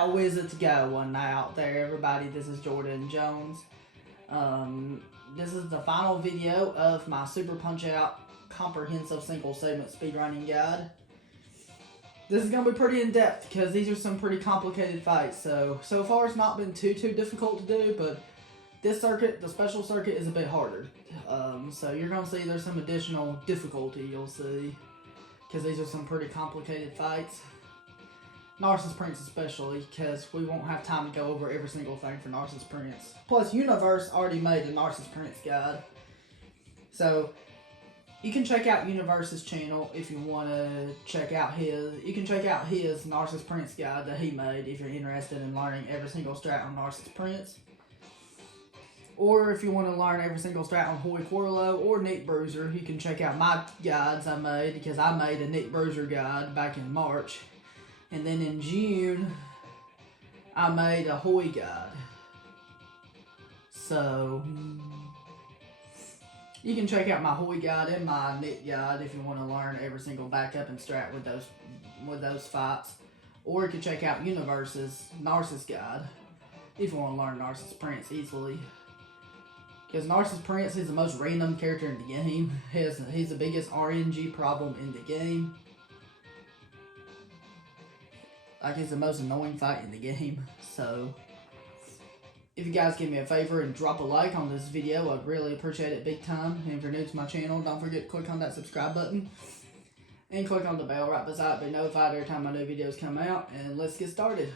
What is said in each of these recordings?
how is it going out there, everybody? This is Jordan Jones. This is the final video of my Super Punchout comprehensive single segment speedrunning guide. This is going to be pretty in-depth because these are some pretty complicated fights. So far it's not been too difficult to do, but this circuit, the special circuit, is a bit harder. So you're going to see there's some additional difficulty you'll see because these are some pretty complicated fights. Narcissus Prince especially, because we won't have time to go over every single thing for Narcissus Prince. Plus, Universe already made a Narcissus Prince guide. So, you can check out Universe's channel if you want to check out his. You can check out his Narcissus Prince guide that he made if you're interested in learning every single strat on Narcissus Prince. Or if you want to learn every single strat on Corlo or Nick Bruiser, you can check out my guides I made, because I made a Nick Bruiser guide back in March. And then in June, I made a Hoy guide. So, you can check out my Hoy guide and my Nick guide if you want to learn every single backup and strat with those fights. Or you can check out Universe's Narcissus guide if you want to learn Narcissus Prince easily. Because Narcissus Prince is the most random character in the game. He's the biggest RNG problem in the game. Like, it's the most annoying fight in the game. So, if you guys give me a favor and drop a like on this video, I'd really appreciate it big time. And if you're new to my channel, don't forget to click on that subscribe button. And click on the bell right beside it to be notified every time my new videos come out. And let's get started.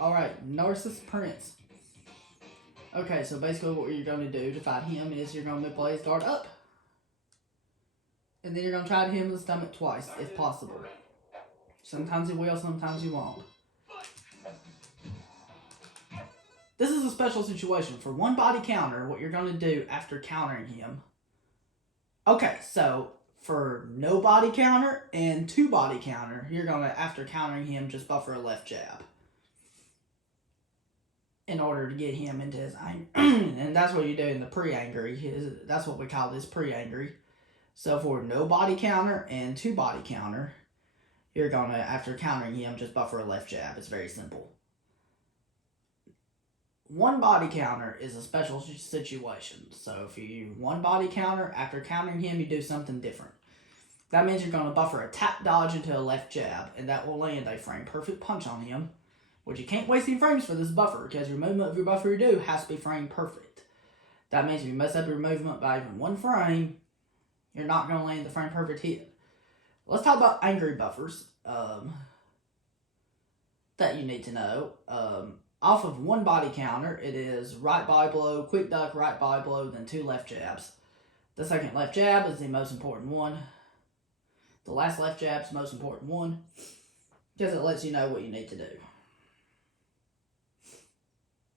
Alright, Narcissus Prince. Okay, so basically what you're going to do to fight him is you're going to play his guard up. And then you're going to try to hit him in the stomach twice, if possible. Sometimes he will, sometimes he won't. This is a special situation. For one body counter, what you're going to do after countering him. Okay, so for no body counter and 2 body counter, you're going to, after countering him, just buffer a left jab. In order to get him into his anger. And that's what you do in the pre-angry. That's what we call this pre-angry. So for no body counter and 2 body counter, you're going to, after countering him, just buffer a left jab. It's very simple. 1 body counter is a special situation. So if you 1 body counter, after countering him, you do something different. That means you're going to buffer a tap dodge into a left jab, and that will land a frame perfect punch on him. Which you can't waste any frames for this buffer, because your movement of your buffer you do has to be frame perfect. That means if you mess up your movement by even 1 frame, you're not going to land the frame perfect hit. Let's talk about angry buffers that you need to know. Off of 1 body counter, it is right body blow, quick duck, right body blow, then 2 left jabs. The second left jab is the most important one. The last left jab is the most important one, because it lets you know what you need to do.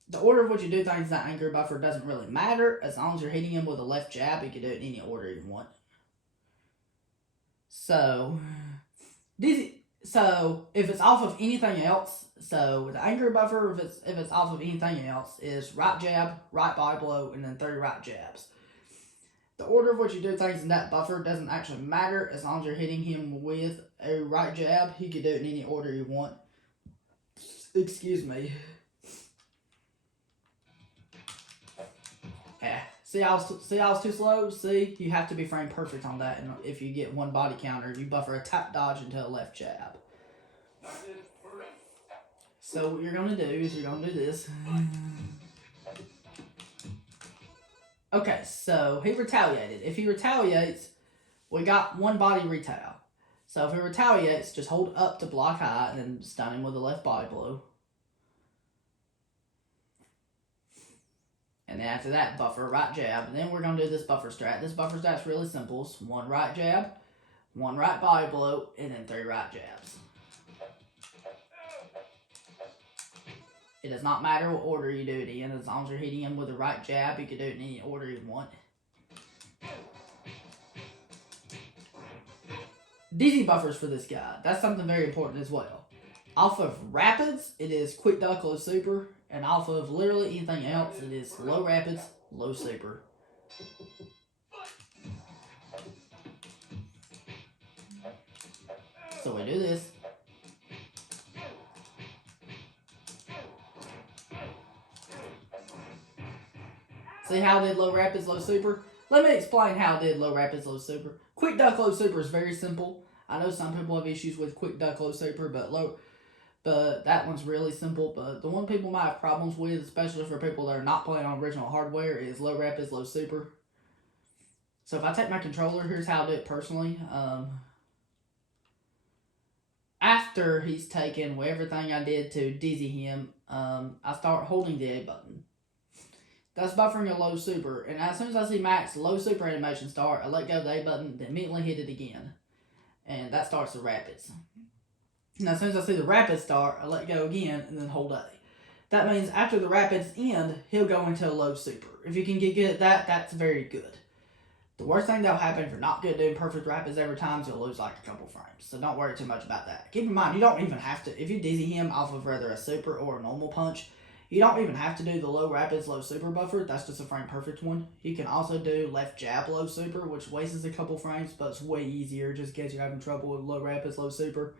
The order of what you do things in that angry buffer doesn't really matter. As long as you're hitting him with a left jab, you can do it in any order you want. So if it's off of anything else, so with the angry buffer, if it's off of anything else, is right jab, right body blow, and then 3 right jabs. The order of what you do things in that buffer doesn't actually matter. As long as you're hitting him with a right jab, you can do it in any order you want. Excuse me. Yeah. See, I was too slow? See, you have to be frame perfect on that. And if you get 1 body counter, you buffer a tap dodge into a left jab. So what you're going to do is you're going to do this. Okay, so he retaliated. If he retaliates, we got 1 body retail. So if he retaliates, just hold up to block high and then stun him with a left body blow. And then after that, buffer a right jab. And then we're going to do this buffer strat. This buffer strat's really simple. It's 1 right jab, 1 right body blow, and then 3 right jabs. It does not matter what order you do it in. As long as you're hitting him with a right jab, you can do it in any order you want. DZ buffers for this guy. That's something very important as well. Off of rapids, it is quick duck, low super. And off of literally anything else, it is low rapids, low super. So we do this. See how I did low rapids, low super? Let me explain how I did low rapids, low super. Quick duck, low super is very simple. I know some people have issues with quick duck, low super, but that one's really simple. But the one people might have problems with, especially for people that are not playing on original hardware, is low rapids, low super. So if I take my controller, here's how I do it personally. After he's taken everything I did to dizzy him, I start holding the A button. That's buffering a low super, and as soon as I see max low super animation start, I let go of the A button, then immediately hit it again. And that starts the rapids. And as soon as I see the rapids start, I let go again, and then hold A. That means after the rapids end, he'll go into a low super. If you can get good at that, that's very good. The worst thing that'll happen if you're not good at doing perfect rapids every time is you'll lose like a couple frames. So don't worry too much about that. Keep in mind, you don't even have to, if you dizzy him off of either a super or a normal punch, you don't even have to do the low rapids, low super buffer. That's just a frame perfect one. You can also do left jab, low super, which wastes a couple frames, but it's way easier just in case you're having trouble with low rapids, low super.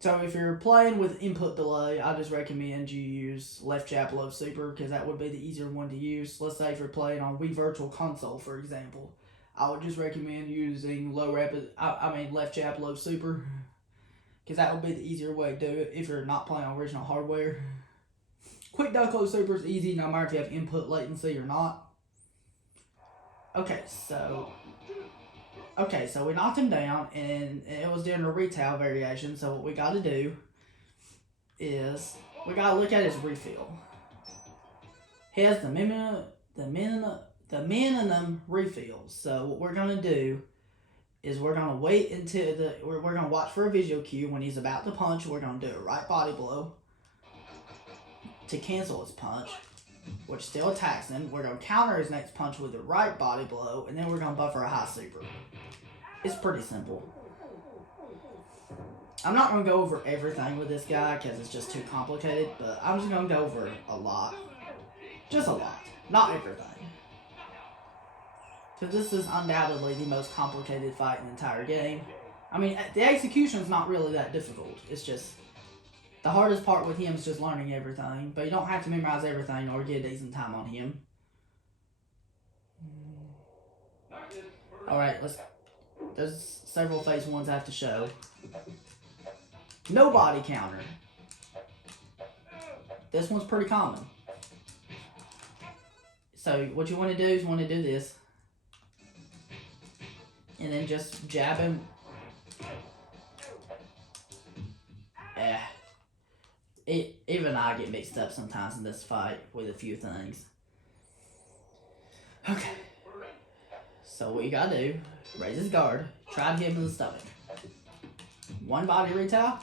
So if you're playing with input delay, I just recommend you use left jab, low super, because that would be the easier one to use. Let's say if you're playing on Wii Virtual Console, for example, I would just recommend using left jab, low super, because that would be the easier way to do it if you're not playing on original hardware. Quick duck, low super is easy, no matter if you have input latency or not. Okay, so we knocked him down, and it was doing a retail variation, so what we got to do is we got to look at his refill. He has the minimum refills, so what we're going to do is we're going to wait until we're going to watch for a visual cue. When he's about to punch, we're going to do a right body blow to cancel his punch, which still attacks him. We're going to counter his next punch with a right body blow, and then we're going to buffer a high super. It's pretty simple. I'm not going to go over everything with this guy because it's just too complicated, but I'm just going to go over a lot. Just a lot. Not everything. Because this is undoubtedly the most complicated fight in the entire game. I mean, the execution's not really that difficult. It's just, the hardest part with him is just learning everything. But you don't have to memorize everything or get a decent time on him. Alright, there's several phase ones I have to show. No body counter. This one's pretty common. So what you want to do is do this. And then just jab him. Even I get mixed up sometimes in this fight with a few things. Okay. So what you gotta do, raise his guard, try to hit him in the stomach. One body retail.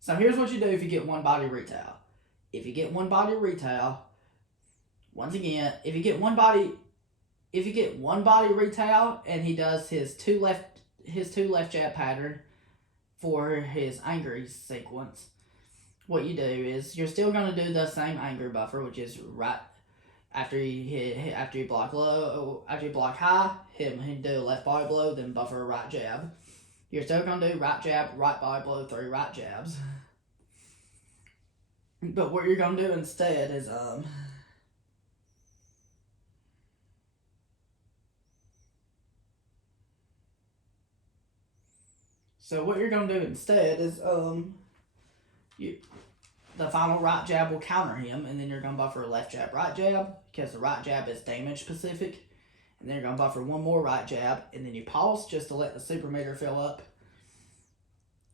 So here's what you do if you get one body retail. If you get one body retail, once again, if you get one body retail and he does his two left jab pattern for his angry sequence, what you do is you're still gonna do the same anger buffer, which is right after you block low, after you block high, he'd do a left body blow, then buffer a right jab. You're still gonna do right jab, right body blow, 3 right jabs. But what you're gonna do instead is the final right jab will counter him, and then you're going to buffer a left jab, right jab, because the right jab is damage specific. And then you're going to buffer one more right jab, and then you pause just to let the super meter fill up.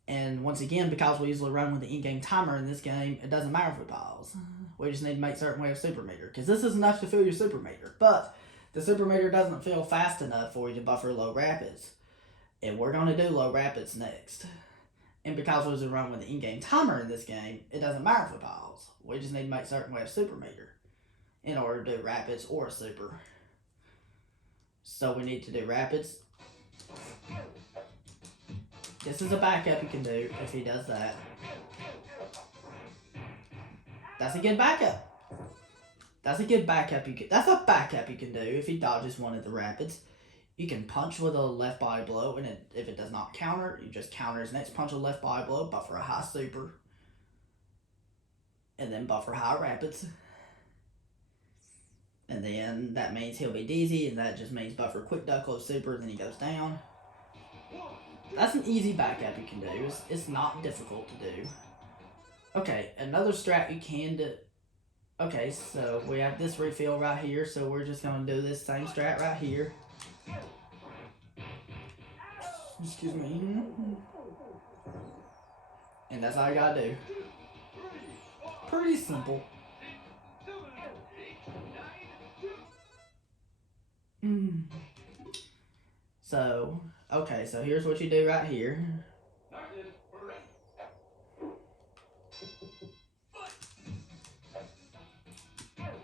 And once again, because we usually run with the in-game timer in this game, it doesn't matter if we pause. We just need to make certain we have super meter, because this is enough to fill your super meter. But the super meter doesn't fill fast enough for you to buffer low rapids. And we're going to do low rapids next. And because we usually run with the in-game timer in this game, it doesn't matter if we pause. We just need to make certain we have super meter in order to do rapids or a super. So we need to do rapids. This is a backup you can do if he does that. That's a good backup. That's a backup you can do if he dodges one of the rapids. You can punch with a left body blow, and if it does not counter, you just counter his next punch with a left body blow, buffer a high super. and then buffer high rapids. And then that means he'll be dizzy, and that just means buffer quick duck low super, then he goes down. That's an easy backup you can do. It's not difficult to do. Okay, another strat you can do. Okay, so we have this refill right here, so we're just going to do this same strat right here. Excuse me. And that's all you gotta do. Pretty simple. So, okay, so here's what you do right here.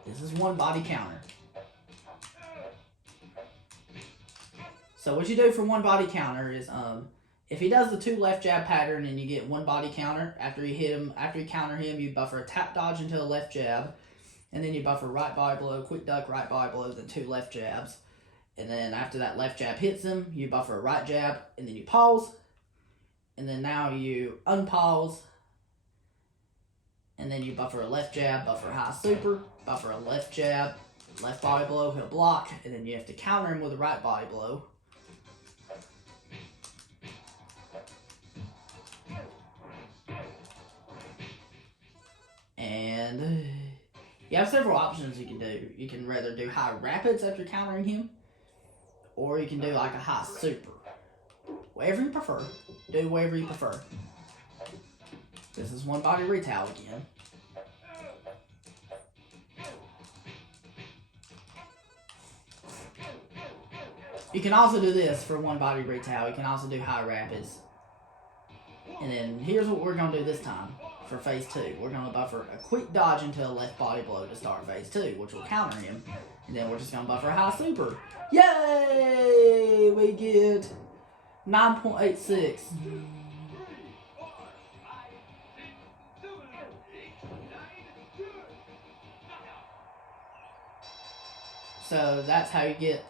This is one body counter. So what you do for one body counter is, if he does the 2 left jab pattern and you get one body counter, after you hit him, after you counter him, you buffer a tap dodge into a left jab, and then you buffer right body blow, quick duck, right body blow, then 2 left jabs. And then after that left jab hits him, you buffer a right jab, and then you pause. And then now you unpause. And then you buffer a left jab, buffer a high super, buffer a left jab, left body blow, he'll block, and then you have to counter him with a right body blow. And you have several options you can do. You can rather do high rapids after countering him, or you can do like a high super. Whatever you prefer. Do whatever you prefer. This is one body retail again. You can also do this for one body retail. You can also do high rapids. And then here's what we're going to do this time for phase 2. We're going to buffer a quick dodge into a left body blow to start phase 2, which will counter him. And then we're just going to buffer a high super. Yay! We get 9.86. So that's how you get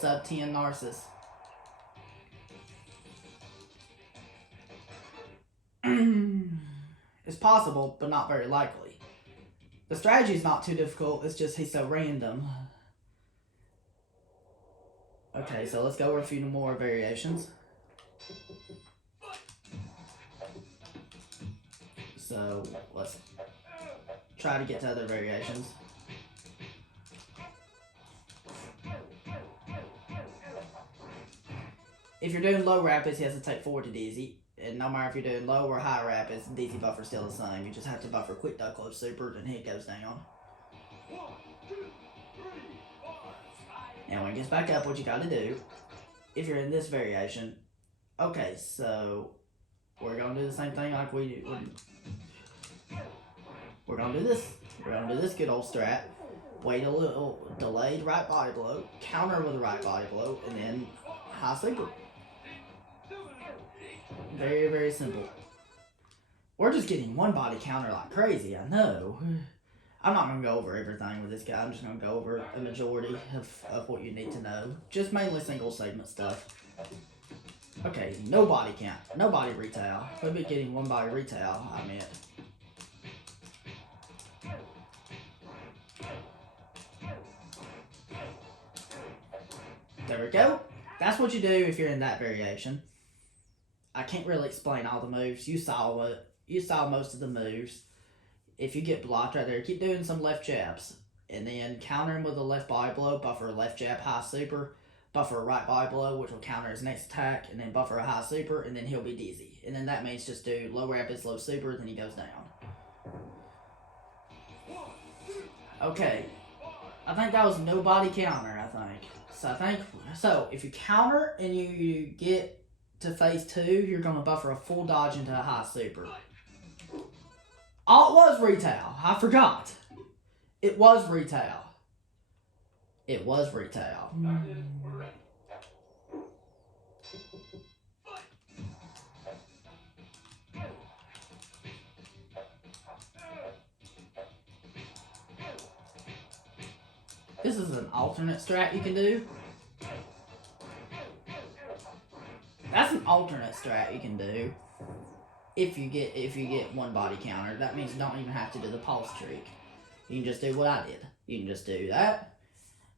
sub 10 Narcissus. It's possible, but not very likely. The strategy is not too difficult, it's just he's so random. Okay, so let's go over a few more variations. So let's try to get to other variations. If you're doing low rapids, he has to take 4 to dizzy. And no matter if you're doing low or high rapids, the dizzy buffer's still the same. You just have to buffer quick duck low super, and he goes down. Now when he gets back up, what you gotta do, if you're in this variation, okay, so we're gonna do the same thing like we do. We're gonna do this. We're gonna do this good old strat. Wait a little, delayed right body blow, counter with a right body blow, and then high super. Very, very simple. We're just getting one body counter like crazy, I know. I'm not going to go over everything with this guy. I'm just going to go over a majority of what you need to know. Just mainly single segment stuff. Okay, no body count. No body retail. We'll be getting one body retail, I meant. There we go. That's what you do if you're in that variation. I can't really explain all the moves. You saw most of the moves. If you get blocked right there, keep doing some left jabs. And then counter him with a left body blow, buffer a left jab, high super, buffer a right body blow, which will counter his next attack, and then buffer a high super, and then he'll be dizzy. And then that means just do low rapids, low super, then he goes down. Okay. I think that was no body counter, I think. So if you counter and you get to phase 2, you're going to buffer a full dodge into a high super. Oh, it was retail. I forgot. It was retail. It was retail. This is an alternate strat you can do. That's an alternate strat you can do. if you get one body counter. That means you don't even have to do the pulse trick. You can just do what I did. You can just do that,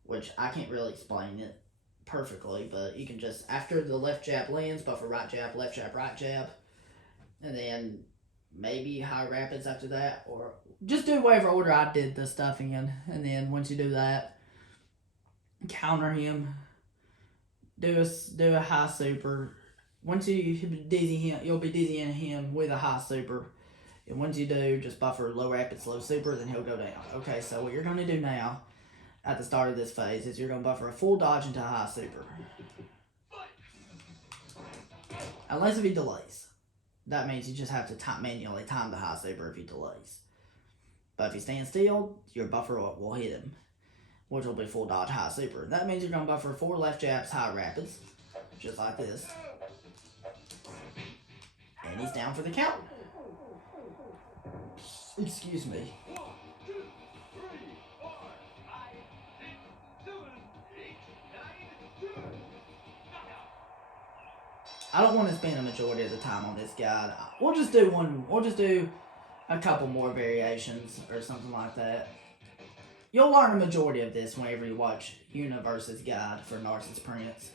which I can't really explain it perfectly, but you can just, after the left jab lands, buffer right jab, left jab, right jab, and then maybe high rapids after that, or just do whatever order I did the stuff in, and then once you do that, counter him, do a high super. Once you dizzy him, you'll be dizzying him with a high super, and once you do, just buffer low rapid, slow super, then he'll go down. Okay, so what you're going to do now, at the start of this phase, is you're going to buffer a full dodge into a high super. Unless if he delays. That means you just have to manually time the high super if he delays. But if he stands still, your buffer will hit him, which will be full dodge high super. That means you're going to buffer 4 left jabs, high rapids, just like this. And he's down for the count. Excuse me. I don't want to spend a majority of the time on this guide. We'll just do a couple more variations or something like that. You'll learn a majority of this whenever you watch Universe's guide for Narcissus Prince.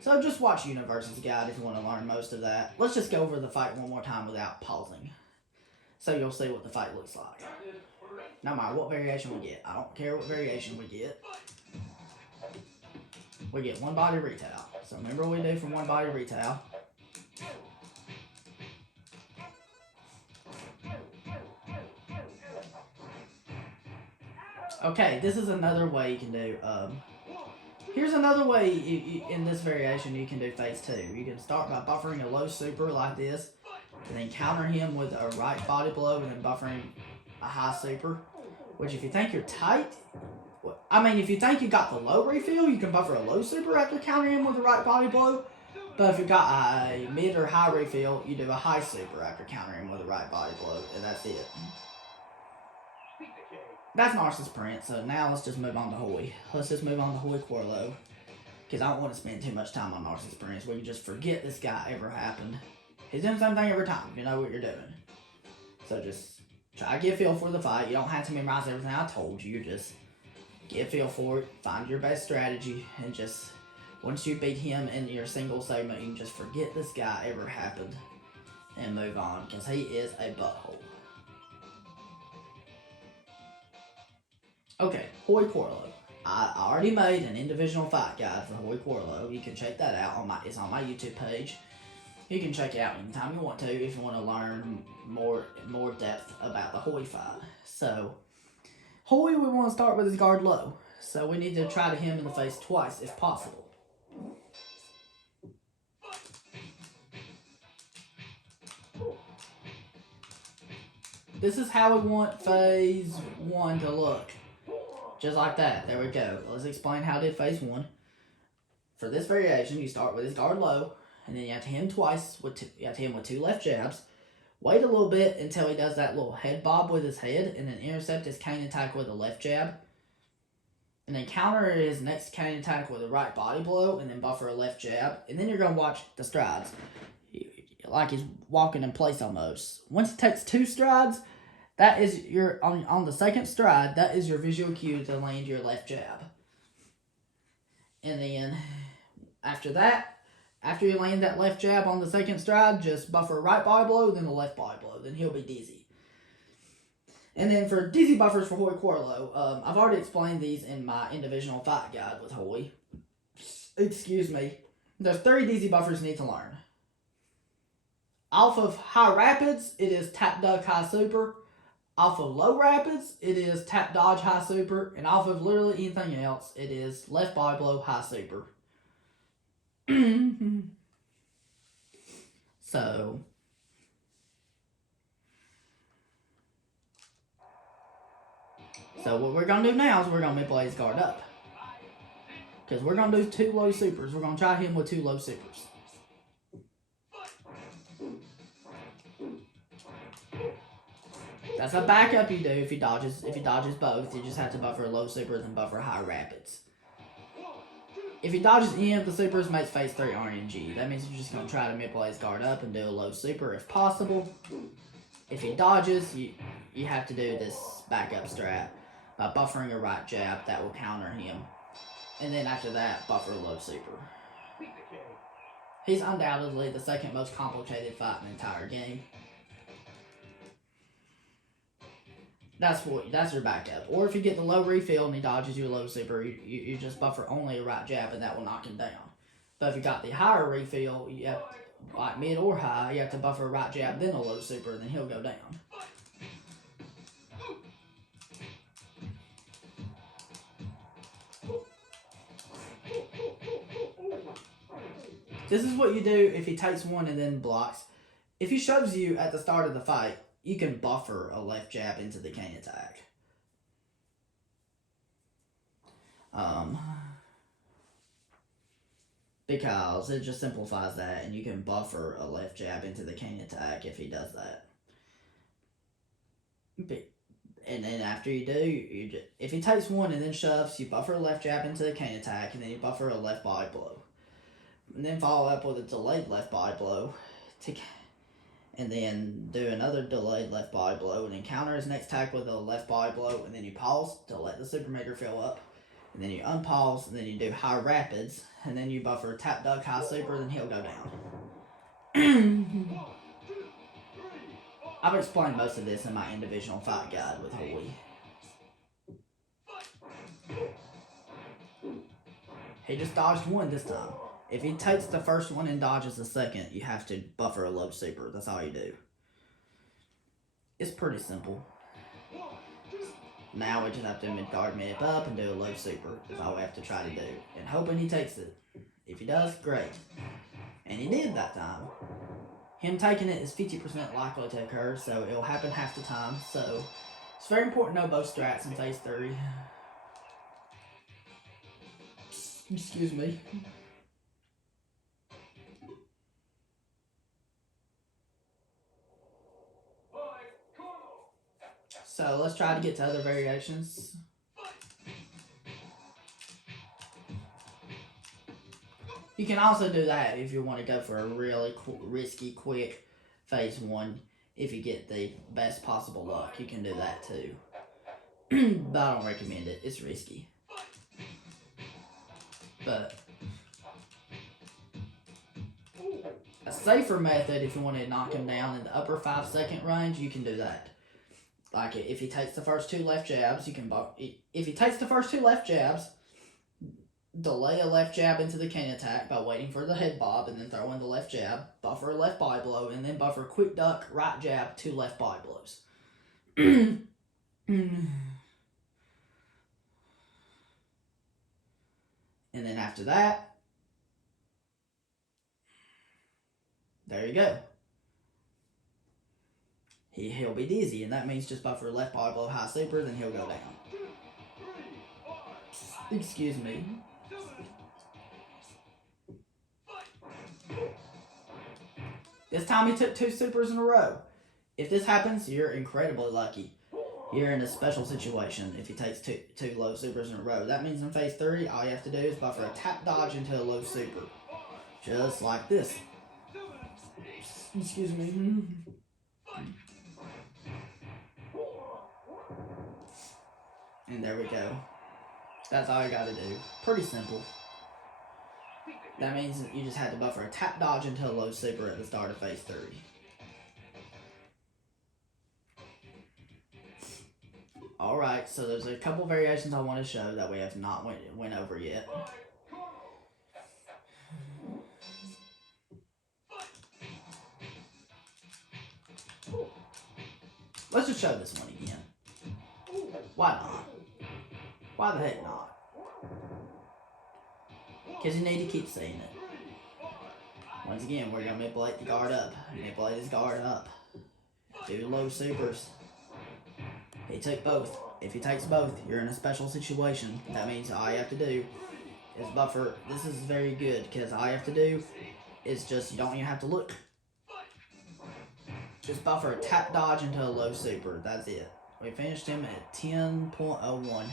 So just watch Universe's guide if you want to learn most of that. Let's just go over the fight one more time without pausing, so you'll see what the fight looks like. No matter what variation we get. I don't care what variation we get. We get one body retail. So remember what we do for one body retail. Okay, this is another way you can do, here's another way in this variation you can do phase 2. You can start by buffering a low super like this, and then counter him with a right body blow, and then buffering a high super. Which, if you think you're tight, if you think you got the low refill, you can buffer a low super after countering him with a right body blow. But if you got a mid or high refill, you do a high super after countering him with a right body blow, and that's it. That's Narcissus Prince, so now let's just move on to Hoy. Let's just move on to Hoy Corlo, because I don't want to spend too much time on Narcissus Prince. We can just forget this guy ever happened. He's doing the same thing every time. You know what you're doing. So just try to get a feel for the fight. You don't have to memorize everything I told you. Just get a feel for it. Find your best strategy. And just, once you beat him in your single segment, you can just forget this guy ever happened and move on, because he is a butthole. Okay, Hoy Corlo. I already made an individual fight guide for Hoy Corlo. You can check that out. It's on my YouTube page. You can check it out anytime you want to if you want to learn more depth about the Hoy fight. So, Hoy, we want to start with his guard low. So we need to try to hit him in the face twice if possible. This is how we want phase 1 to look. Just like that. There we go. Let's explain how I did phase 1. For this variation, you start with his guard low, and then you have to hit him twice. You have to hit him with 2 left jabs. Wait a little bit until he does that little head bob with his head, and then intercept his cane attack with a left jab. And then counter his next cane attack with a right body blow, and then buffer a left jab. And then you're going to watch the strides. Like he's walking in place almost. Once he takes 2 strides, that is your, on the second stride, that is your visual cue to land your left jab. And then, after that, after you land that left jab on the second stride, just buffer a right body blow, then a left body blow. Then he'll be dizzy. And then for dizzy buffers for Hoy Corlo, I've already explained these in my individual fight guide with Hoy. Excuse me. There's 3 dizzy buffers you need to learn. Off of high rapids, it is tap duck high super. Off of low rapids, it is tap dodge high super. And off of literally anything else, it is left body blow high super. So what we're going to do now is we're going to manipulate his guard up. Because we're going to do 2 low supers. We're going to try him with 2 low supers. That's a backup you do if he dodges both. You just have to buffer low supers and buffer high rapids. If he dodges any of the supers, makes phase 3 RNG. That means you're just going to try to manipulate his guard up and do a low super if possible. If he dodges, you have to do this backup strat by buffering a right jab that will counter him. And then after that, buffer a low super. He's undoubtedly the second most complicated fight in the entire game. That's your backup. Or if you get the low refill and he dodges you a low super, you just buffer only a right jab and that will knock him down. But if you got the higher refill, you have, like mid or high, you have to buffer a right jab, then a low super, and then he'll go down. This is what you do if he takes one and then blocks. If he shoves you at the start of the fight, you can buffer a left jab into the cane attack. Because it just simplifies that, and you can buffer a left jab into the cane attack if he does that. And then after you do, if he takes one and then shoves, you buffer a left jab into the cane attack, and then you buffer a left body blow. And then follow up with a delayed left body blow. And then do another delayed left body blow, and then counter his next attack with a left body blow, and then you pause to let the super meter fill up. And then you unpause, and then you do high rapids, and then you buffer a tap duck high super, then he'll go down. I've explained most of this in my individual fight guide with Holy. He just dodged one this time. If he takes the first one and dodges the second, you have to buffer a low super. That's all you do. It's pretty simple. Now we just have to mid-guard mid up and do a low super. That's all we have to try to do. And hoping he takes it. If he does, great. And he did that time. Him taking it is 50% likely to occur, so it'll happen half the time. So it's very important to know both strats in phase 3. Excuse me. So let's try to get to other variations. You can also do that if you want to go for a really risky, quick phase 1. If you get the best possible luck, you can do that too. But I don't recommend it. It's risky. But a safer method, if you want to knock him down in the upper 5-second range, you can do that. Like if he takes the first 2 left jabs, you can if he takes the first 2 left jabs, delay a left jab into the cane attack by waiting for the head bob and then throw in the left jab, buffer a left body blow, and then buffer a quick duck, right jab, 2 left body blows. And then after that, there you go. He'll be dizzy, and that means just buffer left body blow high super, then he'll go down. Excuse me. This time he took 2 supers in a row. If this happens, you're incredibly lucky. You're in a special situation if he takes two low supers in a row. That means in phase 3, all you have to do is buffer a tap dodge into a low super. Just like this. Excuse me. And there we go. That's all you gotta do. Pretty simple. That means you just had to buffer a tap dodge into a low super at the start of phase 3. Alright, so there's a couple variations I want to show that we have not went over yet. Let's just show this one again. Why not? Why the heck not? Because you need to keep seeing it. Once again, we're going to manipulate the guard up. Manipulate his guard up. Do low supers. He took both. If he takes both, you're in a special situation. That means all you have to do is buffer. This is very good because all you have to do is just, you don't even have to look. Just buffer a tap dodge into a low super. That's it. We finished him at 10.01.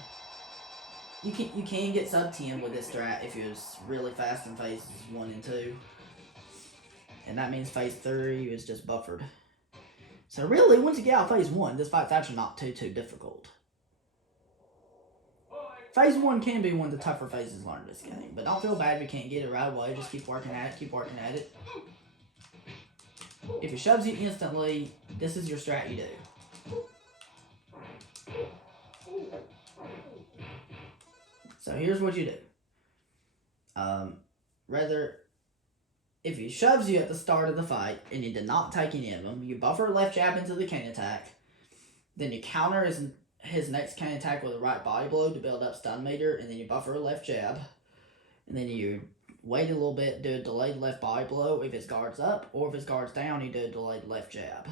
You can get sub 10 with this strat if you're really fast in phase 1 and 2. And that means phase 3 is just buffered. So really, once you get out of phase 1, this fight's actually not too difficult. Phase 1 can be one of the tougher phases learned this game, but don't feel bad if you can't get it right away. Just keep working at it, keep working at it. If it shoves you instantly, this is your strat you do. So here's what you do. If he shoves you at the start of the fight and you did not take any of them, you buffer a left jab into the cane attack, then you counter his next cane attack with a right body blow to build up stun meter, and then you buffer a left jab, and then you wait a little bit, do a delayed left body blow if his guard's up, or if his guard's down, you do a delayed left jab.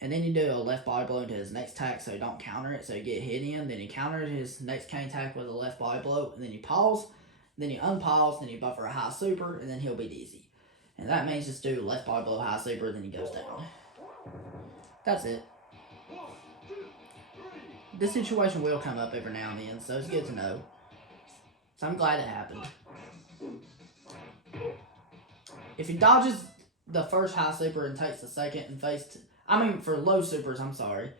And then you do a left body blow into his next attack so you don't counter it, so you get hit in. Then you counter his next cane attack with a left body blow, and then you pause, then you unpause, then you buffer a high super, and then he'll be easy. And that means just do left body blow, high super, then he goes down. That's it. This situation will come up every now and then, so it's good to know. So I'm glad it happened. If he dodges the first high super and takes the second and for low supers, I'm sorry.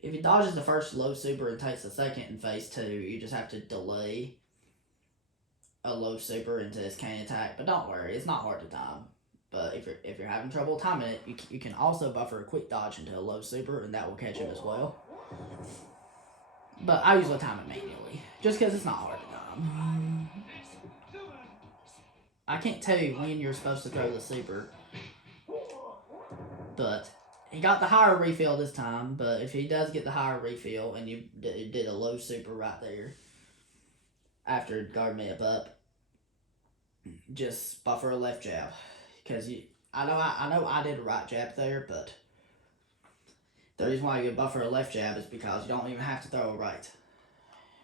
If he dodges the first low super and takes the second in phase 2, you just have to delay a low super into his cane attack. But don't worry, it's not hard to time. But if you're having trouble timing it, you can also buffer a quick dodge into a low super, and that will catch him as well. But I usually time it manually, just because it's not hard to time. I can't tell you when you're supposed to throw the super, but he got the higher refill this time. But if he does get the higher refill and you did a low super right there after guard me up, just buffer a left jab, because I know I did a right jab there, but the reason why you buffer a left jab is because you don't even have to throw a right,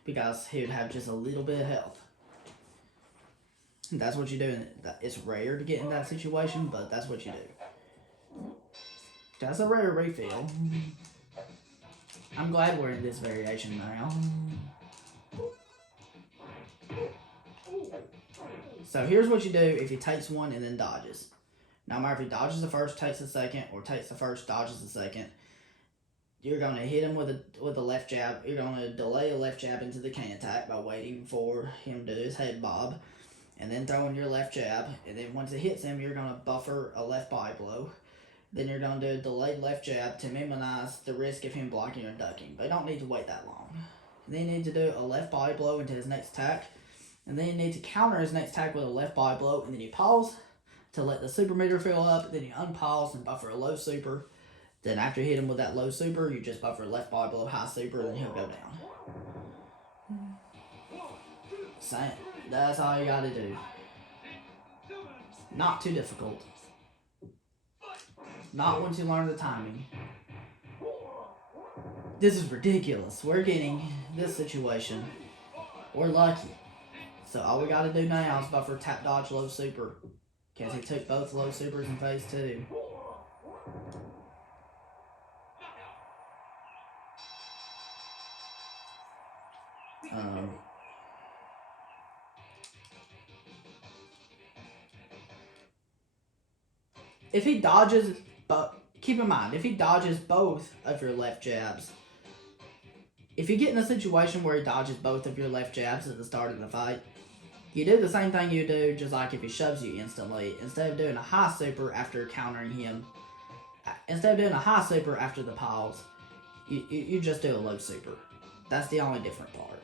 because he would have just a little bit of health. That's what you do. It's rare to get in that situation, but that's what you do. That's a rare refill. I'm glad we're in this variation now. So here's what you do if he takes one and then dodges. No matter if he dodges the first, takes the second, or takes the first, dodges the second, you're going to hit him with a left jab. You're going to delay a left jab into the cane attack by waiting for him to do his head bob, and then throwing your left jab. And then once it hits him, you're going to buffer a left body blow. Then you're going to do a delayed left jab to minimize the risk of him blocking or ducking. But you don't need to wait that long. And then you need to do a left body blow into his next attack. And then you need to counter his next attack with a left body blow. And then you pause to let the super meter fill up. Then you unpause and buffer a low super. Then after you hit him with that low super, you just buffer a left body blow, high super, and then he'll go down. Same. That's all you gotta do. Not too difficult. Not once you learn the timing. This is ridiculous. We're getting this situation. We're lucky. So all we gotta do now is buffer tap dodge low super, because he took both low supers in phase 2. If he dodges, but keep in mind, if he dodges both of your left jabs, if you get in a situation where he dodges both of your left jabs at the start of the fight, you do the same thing you do just like if he shoves you instantly. Instead of doing a high super after countering him, instead of doing a high super after the pause, you just do a low super. That's the only different part.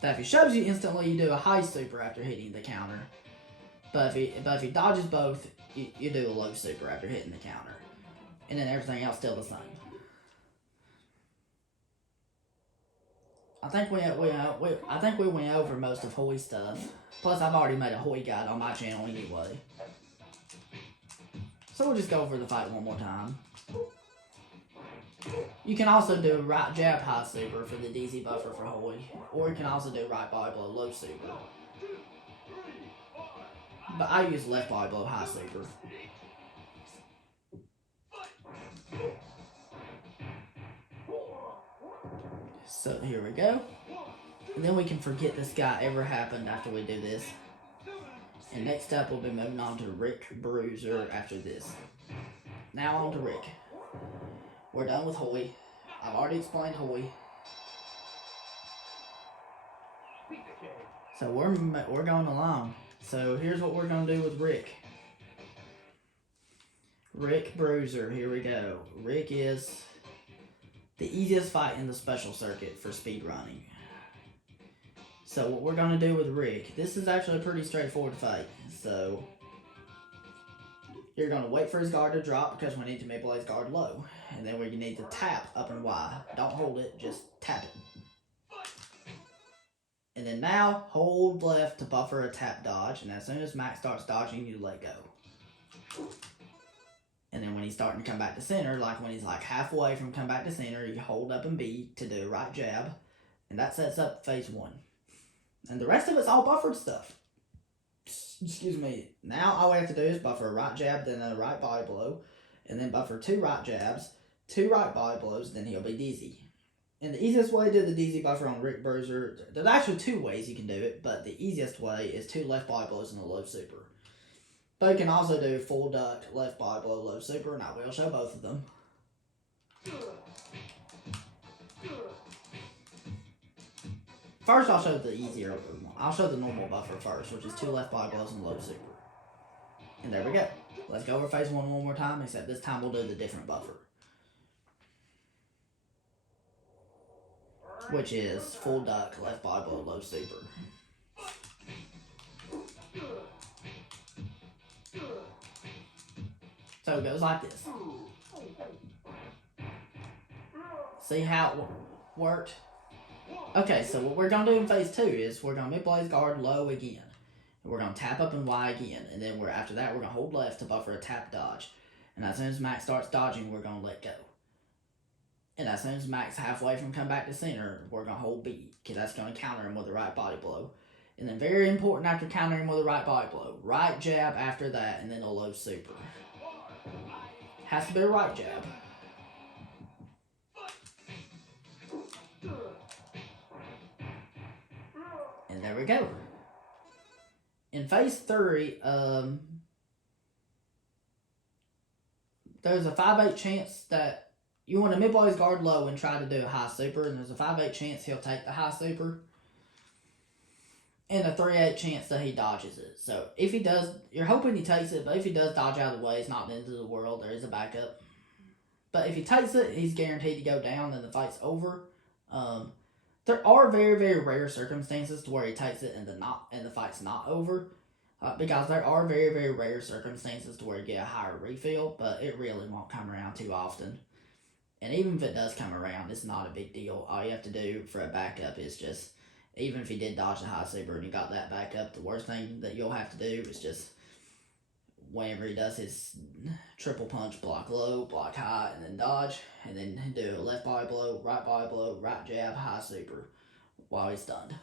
That if he shoves you instantly, you do a high super after hitting the counter. But if he dodges both, you do a low super after hitting the counter. And then everything else still the same. I think we went over most of Hoi stuff. Plus, I've already made a Hoi guide on my channel anyway. So we'll just go over the fight one more time. You can also do right jab high super for the DZ buffer for Hoi. Or you can also do right body blow low super. But I use left body blow high super. So here we go. And then we can forget this guy ever happened after we do this. And next up we'll be moving on to Rick Bruiser after this. Now on to Rick. We're done with Hoy. I've already explained Hoy. So we're going along. So here's what we're going to do with Rick. Rick Bruiser, here we go. Rick is the easiest fight in the special circuit for speedrunning. So what we're going to do with Rick, this is actually a pretty straightforward fight. So you're going to wait for his guard to drop because we need to manipulate his guard low. And then we need to tap up and Y. Don't hold it, just tap it. And then now, hold left to buffer a tap dodge, and as soon as Max starts dodging, you let go. And then when he's starting to come back to center, like when he's like halfway from come back to center, you hold up and B to do a right jab, and that sets up phase 1. And the rest of it's all buffered stuff. Excuse me. Now all we have to do is buffer a right jab, then a right body blow, and then buffer 2 right jabs, 2 right body blows, then he'll be dizzy. And the easiest way to do the dizzy buffer on Rick Bruiser, there's actually 2 ways you can do it, but the easiest way is 2 left body blows and a low super. But you can also do full duck, left body blow, low super, and I will show both of them. First I'll show the easier one. I'll show the normal buffer first, which is 2 left body blows and low super. And there we go. Let's go over phase 1 one more time, except this time we'll do the different buffer. Which is full duck, left body blow, low super. So it goes like this. See how it worked? Okay, so what we're going to do in phase 2 is we're going to manipulate his guard low again. We're going to tap up and Y again. And then after that, we're going to hold left to buffer a tap dodge. And as soon as Max starts dodging, we're going to let go. And as soon as Max halfway from come back to center, we're going to hold B, because that's going to counter him with a right body blow. And then very important after countering him with a right body blow, right jab after that, and then a low super. Has to be a right jab. And there we go. In phase 3, there's a 5/8 chance that you want to manipulate his guard low and try to do a high super, and there's a 5/8 chance he'll take the high super, and a 3/8 chance that he dodges it. So if he does, you're hoping he takes it, but if he does dodge out of the way, it's not the end of the world. There is a backup. But if he takes it, he's guaranteed to go down, and the fight's over. There are very, very rare circumstances to where he takes it and the fight's not over. Because there are very, very rare circumstances to where you get a higher refill, but it really won't come around too often. And even if it does come around, it's not a big deal. All you have to do for a backup is just, even if he did dodge the high super and you got that backup, the worst thing that you'll have to do is just, whenever he does his triple punch, block low, block high, and then dodge, and then do a left body blow, right jab, high super while he's stunned.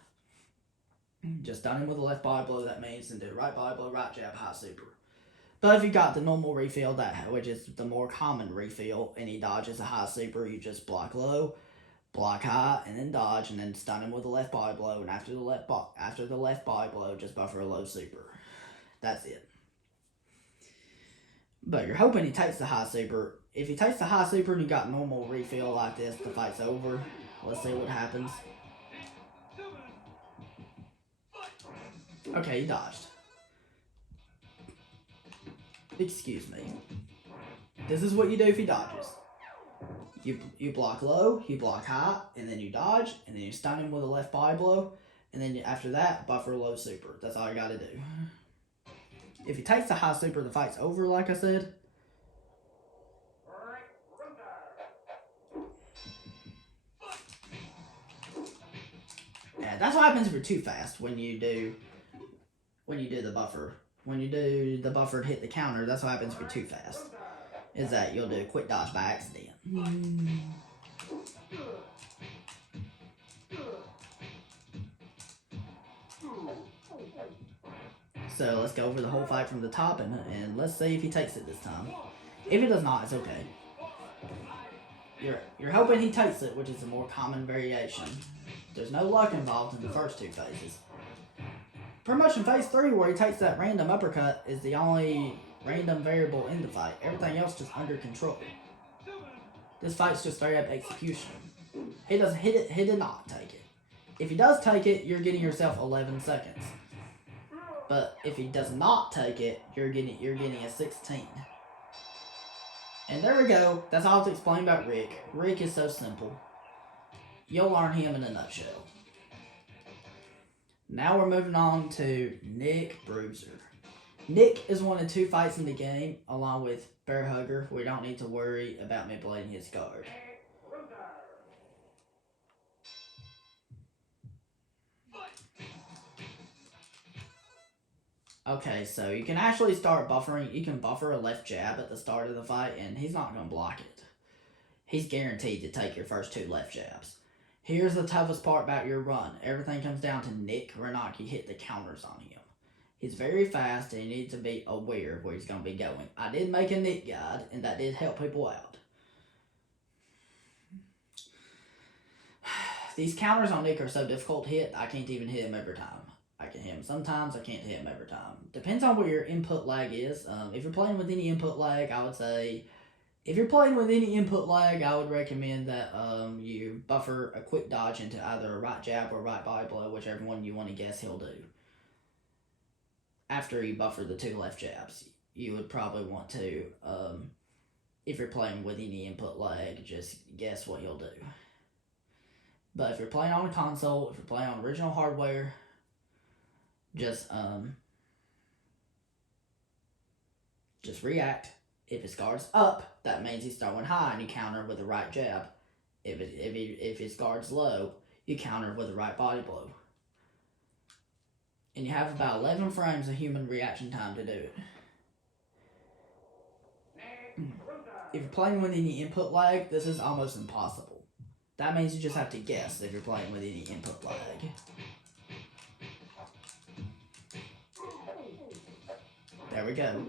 Just stun him with a left body blow, that means, and do right body blow, right jab, high super. But if you got the normal refill, which is the more common refill, and he dodges a high super, you just block low, block high, and then dodge, and then stun him with a left body blow, and after the left body blow, just buffer a low super. That's it. But you're hoping he takes the high super. If he takes the high super and you got normal refill like this, the fight's over. Let's see what happens. Okay, he dodged. Excuse me. This is what you do if he dodges. You block low, you block high, and then you dodge, and then you stun him with a left body blow, and then after that, buffer low super. That's all you gotta do. If he takes the high super, the fight's over, like I said. Yeah, that's what happens if you're too fast when you do the buffer. When you do the buffer to hit the counter, that's what happens if you're too fast. Is that you'll do a quick dodge by accident. So let's go over the whole fight from the top and let's see if he takes it this time. If he does not, it's okay. you're hoping he takes it, which is a more common variation. There's no luck involved in the first two phases. Pretty much in phase 3, where he takes that random uppercut, is the only random variable in the fight. Everything else just under control. This fight's just straight up execution. He doesn't hit it. He did not take it. If he does take it, you're getting yourself 11 seconds. But if he does not take it, you're getting a 16. And there we go. That's all to explain about Rick. Rick is so simple. You'll learn him in a nutshell. Now we're moving on to Nick Bruiser. Nick is one of 2 fights in the game, along with Bear Hugger. We don't need to worry about manipulating his guard. Okay, so you can actually start buffering. You can buffer a left jab at the start of the fight, and he's not going to block it. He's guaranteed to take your first 2 left jabs. Here's the toughest part about your run. Everything comes down to Nick or not. You hit the counters on him. He's very fast, and you need to be aware of where he's going to be going. I did make a Nick guide, and that did help people out. These counters on Nick are so difficult to hit, I can't even hit him every time. I can hit him sometimes, I can't hit him every time. Depends on what your input lag is. If you're playing with any input lag, I would say... If you're playing with any input lag, I would recommend that you buffer a quick dodge into either a right jab or right body blow, whichever one you want to guess he'll do. After you buffer the 2 left jabs, you would probably want to, if you're playing with any input lag, just guess what he'll do. But if you're playing on a console, if you're playing on original hardware, just react. If his guard's up, that means he's throwing high and you counter with a right jab. If his guard's low, you counter with a right body blow. And you have about 11 frames of human reaction time to do it. If you're playing with any input lag, this is almost impossible. That means you just have to guess if you're playing with any input lag. There we go.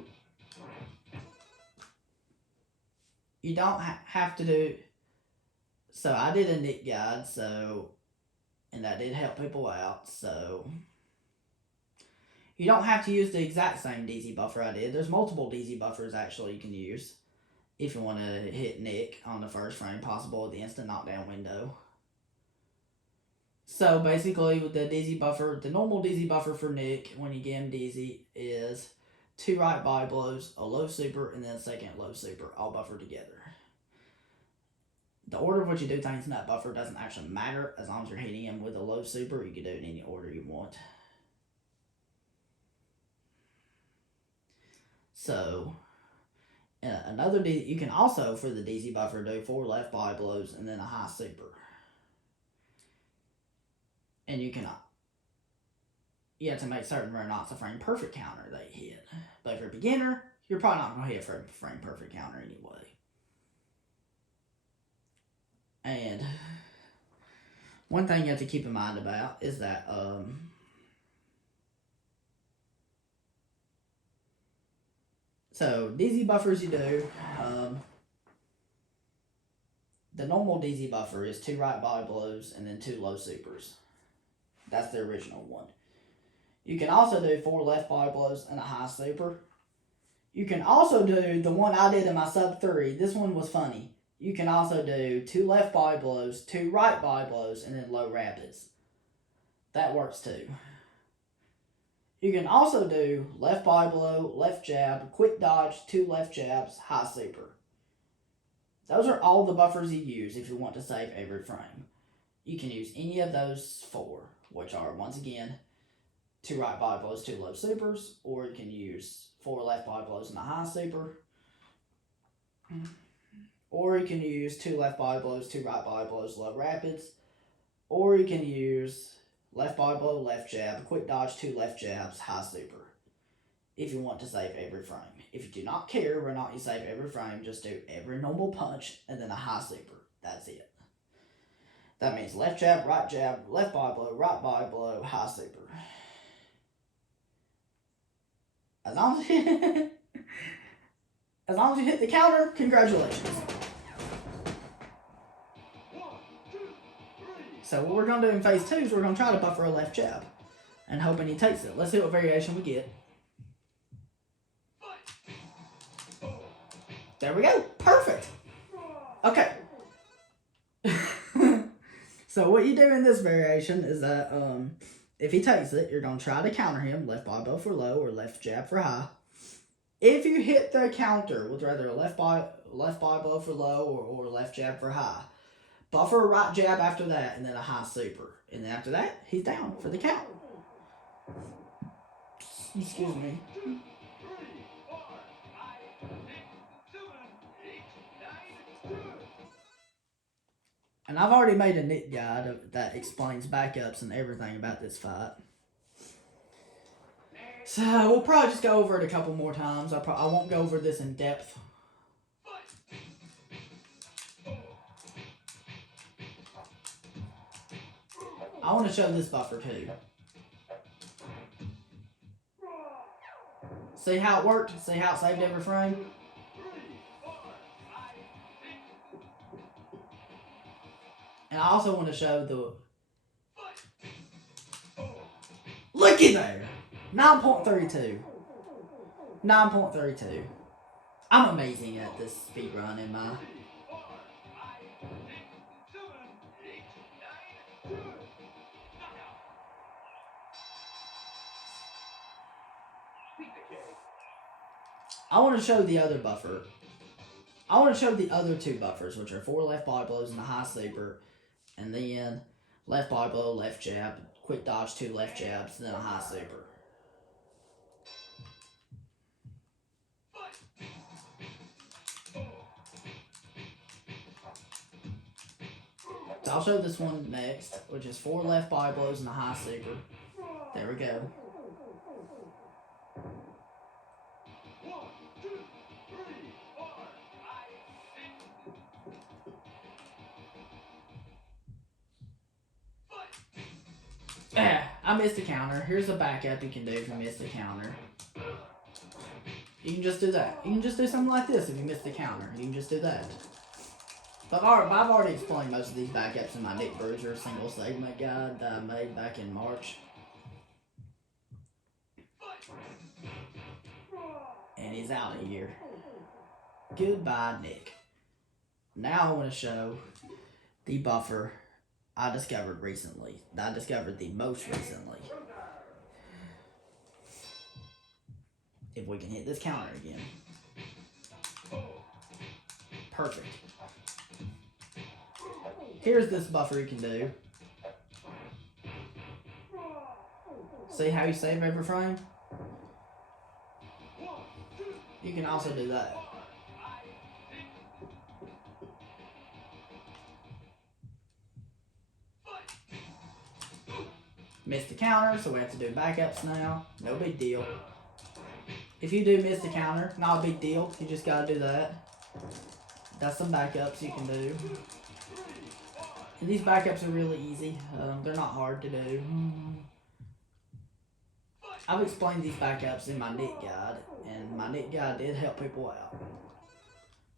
You don't have to do... So I did a Nick guide, and that did help people out, so... You don't have to use the exact same DZ buffer I did. There's multiple DZ buffers actually you can use if you want to hit Nick on the first frame possible with the instant knockdown window. So basically with the DZ buffer, the normal DZ buffer for Nick when you get him DZ is 2 right body blows, a low super, and then a second low super, all buffered together. The order of which you do things in that buffer doesn't actually matter as long as you're hitting him with a low super. You can do it in any order you want. So, you can also, for the DZ buffer, do 4 left body blows and then a high super. And you have to make certain whether or not it's a frame perfect counter that you hit. But if you're a beginner, you're probably not going to hit a frame perfect counter anyway. And one thing you have to keep in mind about is that so DZ buffers you do, the normal DZ buffer is 2 right body blows and then 2 low supers. That's the original one. You can also do 4 left body blows and a high super. You can also do the one I did in my sub 3. This one was funny. You can also do 2 left body blows, 2 right body blows, and then low rapids. That works too. You can also do left body blow, left jab, quick dodge, 2 left jabs, high super. Those are all the buffers you use if you want to save every frame. You can use any of those 4, which are, once again, 2 right body blows, 2 low supers, or you can use 4 left body blows and a high super. Or you can use 2 left body blows, 2 right body blows, low rapids. Or you can use left body blow, left jab, quick dodge, 2 left jabs, high super. If you want to save every frame. If you do not care whether or not you save every frame, just do every normal punch and then a high super. That's it. That means left jab, left body blow, high super. As long as you hit the counter, congratulations. So what we're going to do in phase 2 is we're going to try to buffer a left jab and hoping he takes it. Let's see what variation we get. There we go. Perfect. Okay. So what you do in this variation is that if he takes it, you're going to try to counter him, left elbow for low or left jab for high. If you hit the counter with either a left elbow for low or left jab for high, buffer a right jab after that, and then a high super. And then after that, he's down for the count. Excuse me. And I've already made a knit guide that explains backups and everything about this fight. So we'll probably just go over it a couple more times. I won't go over this in depth. I want to show this buffer too. See how it worked? See how it saved every frame? And I also want to show the... Looky there! 9.32. 9.32. I'm amazing at this speedrun in my... I want to show the other buffer. I want to show the other two buffers, which are 4 left body blows and a high super. And then left body blow, left jab, quick dodge, 2 left jabs, and then a high super. So I'll show this one next, which is 4 left body blows and a high super. There we go. I missed the counter. Here's a backup you can do if you miss the counter. You can just do that. You can just do something like this if you miss the counter. You can just do that. But I've already explained most of these backups in my Nick Bruiser single segment guide that I made back in March. And he's out of here. Goodbye, Nick. Now I want to show the buffer I discovered recently. I discovered the most recently. If we can hit this counter again. Perfect. Here's this buffer you can do. See how you save every frame? You can also do that. Missed the counter, so we have to do backups now. No big deal. If you do miss the counter, not a big deal. You just gotta do that. That's some backups you can do. And these backups are really easy. They're not hard to do. I've explained these backups in my knit guide, and my knit guide did help people out.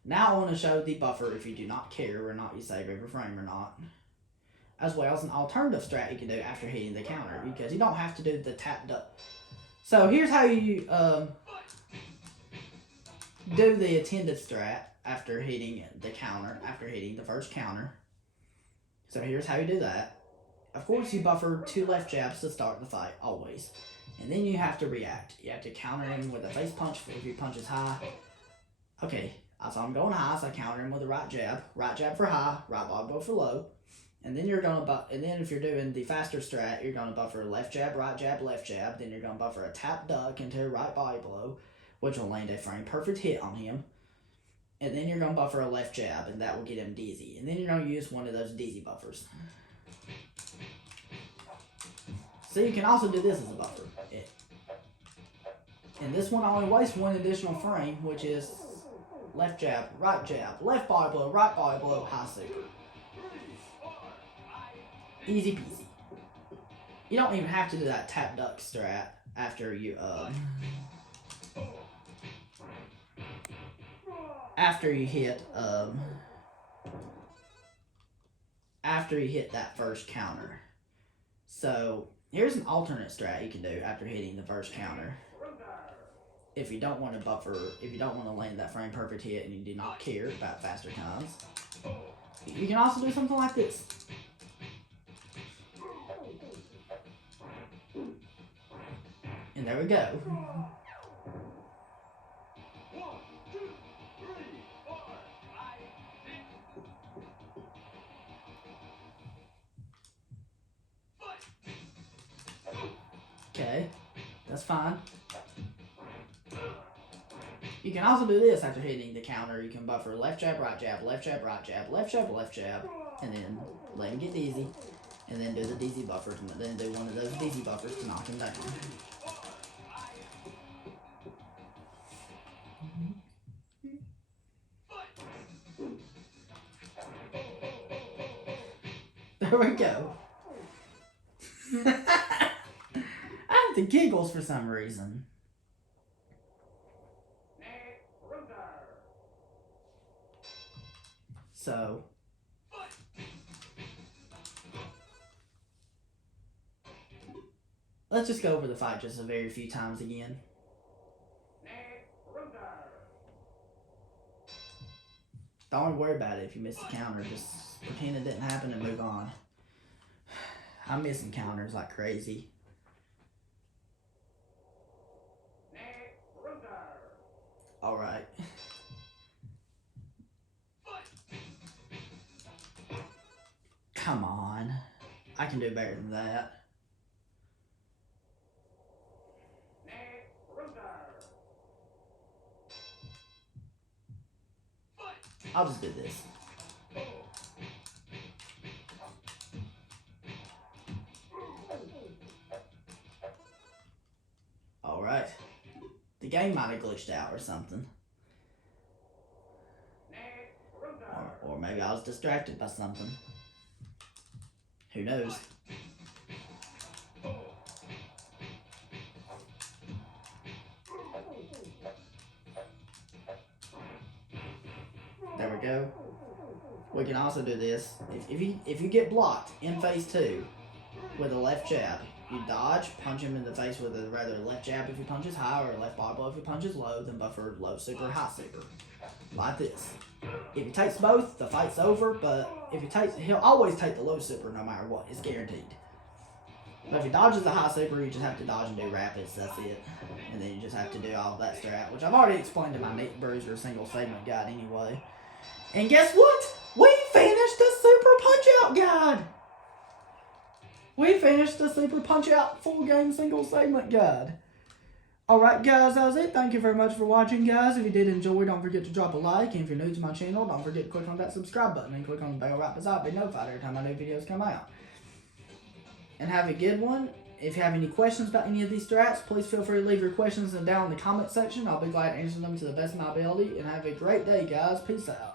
Now I want to show the buffer if you do not care whether or not you save every frame or not. As well as an alternative strat you can do after hitting the counter, because you don't have to do the tap duck. So here's how you do the attended strat after hitting the counter, after hitting the first counter. So here's how you do that. Of course you buffer 2 left jabs to start the fight, always. And then you have to react. You have to counter him with a face punch if your punch is high. Okay, so I'm going high, so I counter him with a right jab for high, right elbow for low. And then you're gonna if you're doing the faster strat, you're gonna buffer a left jab, left jab. Then you're gonna buffer a tap duck into a right body blow, which will land a frame perfect hit on him. And then you're gonna buffer a left jab, and that will get him dizzy. And then you're gonna use one of those dizzy buffers. So you can also do this as a buffer. And this one only wastes 1 additional frame, which is left jab, left body blow, high super. Easy peasy. You don't even have to do that tap duck strat after you after you hit that first counter. So here's an alternate strat you can do after hitting the first counter. If you don't want to buffer, if you don't want to land that frame perfect hit and you do not care about faster times, you can also do something like this. And there we go. Okay, that's fine. You can also do this after hitting the counter. You can buffer left jab, right jab, left jab, right jab, left jab, left jab, and then let him get dizzy, and then do the dizzy buffer, and then do one of those dizzy buffers to knock him down. There we go. I have the giggles for some reason. So, let's just go over the fight just a very few times again. Don't worry about it if you miss the counter. Just pretend it didn't happen and move on. I'm missing counters like crazy. Alright. Come on. I can do better than that. I'll just do this. Alright. The game might have glitched out or something. Or maybe I was distracted by something. Who knows? There we go. We can also do this. If you get blocked in phase 2 with a left jab, you dodge, punch him in the face with a rather left jab if he punches high, or a left body blow if he punches low, then buffer low super, high super. Like this. If he takes both, the fight's over, but if he takes, he'll always take the low super no matter what. It's guaranteed. But if he dodges the high super, you just have to dodge and do rapids, that's it. And then you just have to do all of that strat, which I've already explained in my Bruiser single segment guide anyway. And guess what? We finished the Super Punchout guide! We finished the Super Punchout full game single segment guide. Alright guys, that was it. Thank you very much for watching, guys. If you did enjoy, don't forget to drop a like. And if you're new to my channel, don't forget to click on that subscribe button and click on the bell right beside it to be notified every time my new videos come out. And have a good one. If you have any questions about any of these strats, please feel free to leave your questions down in the comment section. I'll be glad to answer them to the best of my ability. And have a great day, guys. Peace out.